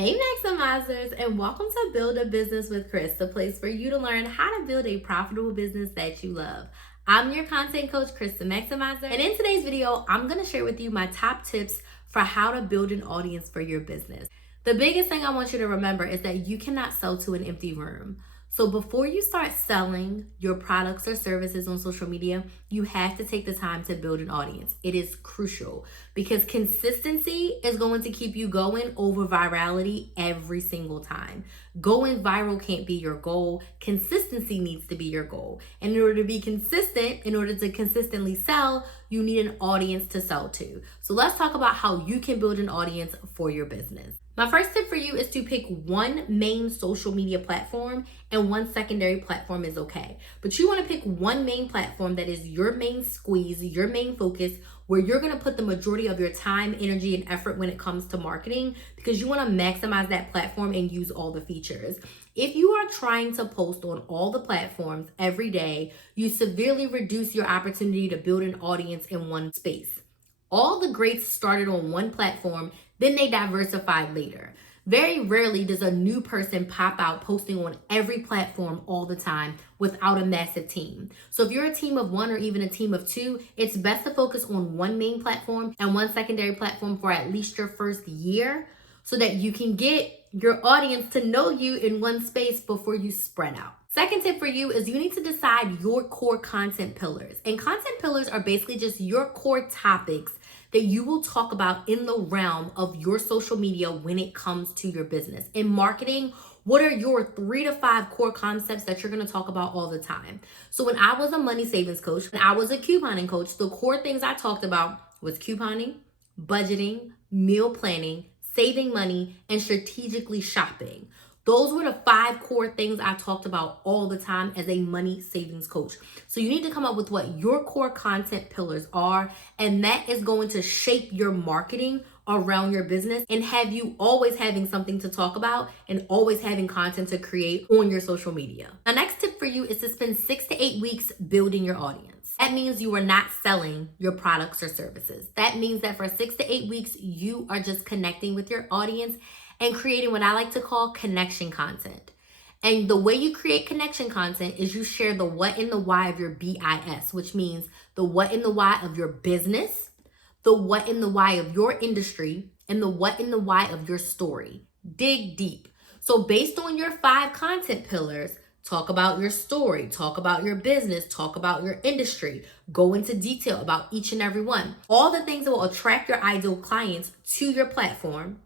Hey Maximizers, and welcome to Build a Business with Chris, the place for you to learn how to build a profitable business that you love. I'm your content coach, Chris the Maximizer, and in today's video, I'm going to share with you my top tips for how to build an audience for your business. The biggest thing I want you to remember is that you cannot sell to an empty room. So before you start selling your products or services on social media, you have to take the time to build an audience. It is crucial because consistency is going to keep you going over virality every single time. Going viral can't be your goal. Consistency needs to be your goal. And in order to be consistent, in order to consistently sell, you need an audience to sell to. So let's talk about how you can build an audience for your business. My first tip for you is to pick one main social media platform and one secondary platform is okay. But you want to pick one main platform that is your main squeeze, your main focus, where you're going to put the majority of your time, energy, and effort when it comes to marketing because you want to maximize that platform and use all the features. If you are trying to post on all the platforms every day, you severely reduce your opportunity to build an audience in one space. All the greats started on one platform, then they diversified later. Very rarely does a new person pop out posting on every platform all the time without a massive team. So if you're a team of one or even a team of two, it's best to focus on one main platform and one secondary platform for at least your first year so that you can get your audience to know you in one space before you spread out. Second tip for you is you need to decide your core content pillars. And content pillars are basically just your core topics that you will talk about in the realm of your social media when it comes to your business. In marketing, what are your 3 to 5 core concepts that you're going to talk about all the time? So when I was a money savings coach, when I was a couponing coach, the core things I talked about was couponing, budgeting, meal planning, saving money, and strategically shopping. Those were the 5 core things I talked about all the time as a money savings coach. So you need to come up with what your core content pillars are, and that is going to shape your marketing around your business and have you always having something to talk about and always having content to create on your social media. My next tip for you is to spend 6 to 8 weeks building your audience. That means you are not selling your products or services. That means that for 6 to 8 weeks, you are just connecting with your audience and creating what I like to call connection content. And the way you create connection content is you share the what and the why of your BIS, which means the what and the why of your business, the what and the why of your industry, and the what and the why of your story. Dig deep. So based on your 5 content pillars, talk about your story, talk about your business, talk about your industry, go into detail about each and every one. All the things that will attract your ideal clients to your platform,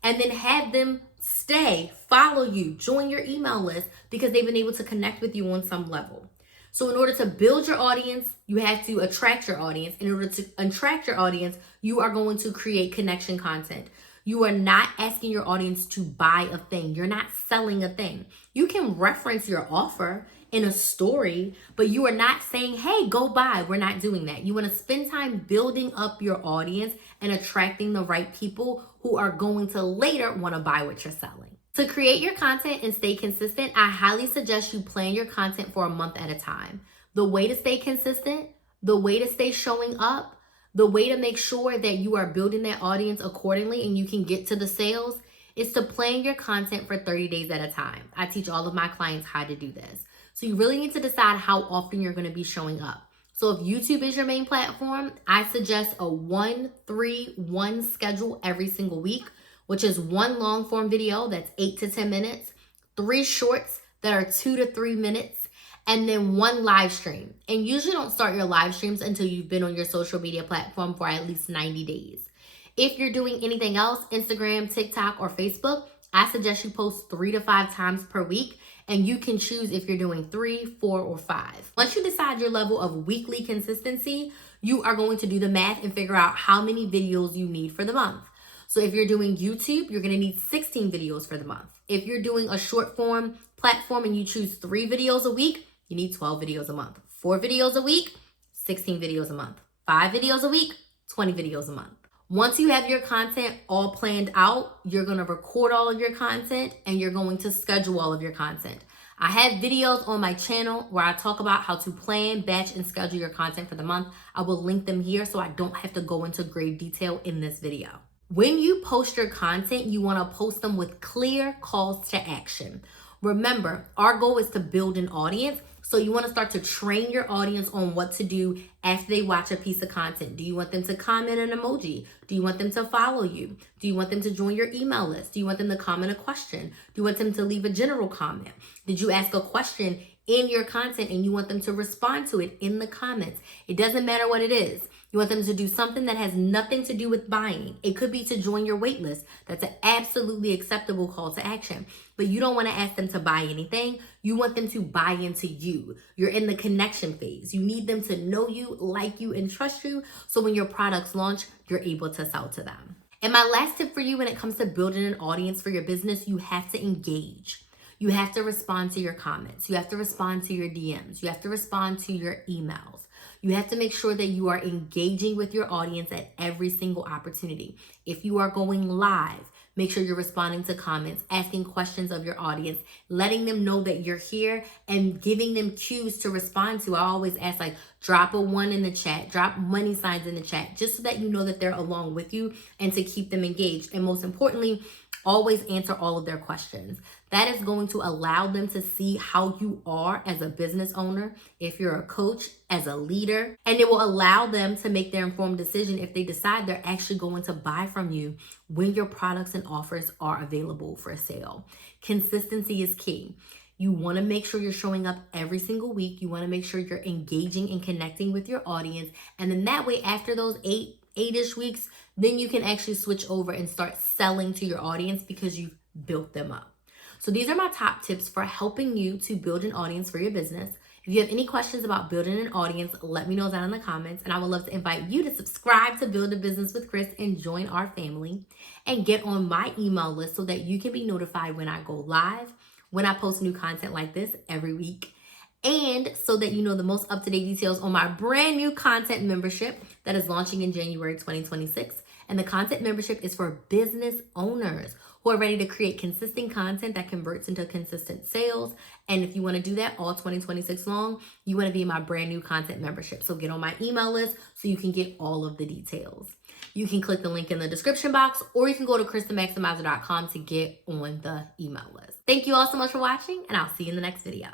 and then have them stay, follow you, join your email list because they've been able to connect with you on some level. So in order to build your audience, you have to attract your audience. In order to attract your audience, you are going to create connection content. You are not asking your audience to buy a thing. You're not selling a thing. You can reference your offer in a story, but you are not saying, hey, go buy. We're not doing that. You want to spend time building up your audience and attracting the right people who are going to later want to buy what you're selling. To create your content and stay consistent, I highly suggest you plan your content for a month at a time. The way to stay consistent, the way to stay showing up, the way to make sure that you are building that audience accordingly and you can get to the sales is to plan your content for 30 days at a time. I teach all of my clients how to do this. So you really need to decide how often you're going to be showing up. So if YouTube is your main platform, I suggest a 1-3-1 schedule every single week, which is 1 long form video that's 8 to 10 minutes, 3 shorts that are 2 to 3 minutes, and then 1 live stream. And usually don't start your live streams until you've been on your social media platform for at least 90 days. If you're doing anything else, Instagram, TikTok, or Facebook, I suggest you post 3 to 5 times per week, and you can choose if you're doing 3, 4, or 5. Once you decide your level of weekly consistency, you are going to do the math and figure out how many videos you need for the month. So if you're doing YouTube, you're going to need 16 videos for the month. If you're doing a short form platform and you choose 3 videos a week, you need 12 videos a month. 4 videos a week, 16 videos a month. 5 videos a week, 20 videos a month. Once you have your content all planned out, you're going to record all of your content and you're going to schedule all of your content. I have videos on my channel where I talk about how to plan, batch, and schedule your content for the month. I will link them here so I don't have to go into great detail in this video. When you post your content, you want to post them with clear calls to action. Remember, our goal is to build an audience. So you want to start to train your audience on what to do after they watch a piece of content. Do you want them to comment an emoji? Do you want them to follow you? Do you want them to join your email list? Do you want them to comment a question? Do you want them to leave a general comment? Did you ask a question in your content and you want them to respond to it in the comments? It doesn't matter what it is. You want them to do something that has nothing to do with buying. It could be to join your wait list. That's an absolutely acceptable call to action. But you don't want to ask them to buy anything. You want them to buy into you. You're in the connection phase. You need them to know you, like you, and trust you. So when your products launch, you're able to sell to them. And my last tip for you when it comes to building an audience for your business, you have to engage. You have to respond to your comments. You have to respond to your DMs. You have to respond to your emails. You have to make sure that you are engaging with your audience at every single opportunity. If you are going live, make sure you're responding to comments, asking questions of your audience, letting them know that you're here and giving them cues to respond to. I always ask, like, drop a 1 in the chat, drop money signs in the chat, just so that you know that they're along with you and to keep them engaged. And most importantly, always answer all of their questions. That is going to allow them to see how you are as a business owner, if you're a coach, as a leader, and it will allow them to make their informed decision if they decide they're actually going to buy from you when your products and offers are available for sale. Consistency is key. You want to make sure you're showing up every single week. You want to make sure you're engaging and connecting with your audience. And then that way, after those eight-ish weeks, then you can actually switch over and start selling to your audience because you've built them up. So these are my top tips for helping you to build an audience for your business. If you have any questions about building an audience, let me know down in the comments. And I would love to invite you to subscribe to Build a Business with Chris and join our family and get on my email list so that you can be notified when I go live, when I post new content like this every week, and so that you know the most up-to-date details on my brand new content membership that is launching in January 2026. And the content membership is for business owners who are ready to create consistent content that converts into consistent sales. And if you want to do that all 2026 long, you want to be in my brand new content membership. So get on my email list so you can get all of the details. You can click the link in the description box, or you can go to KristaMaximizer.com to get on the email list. Thank you all so much for watching, and I'll see you in the next video.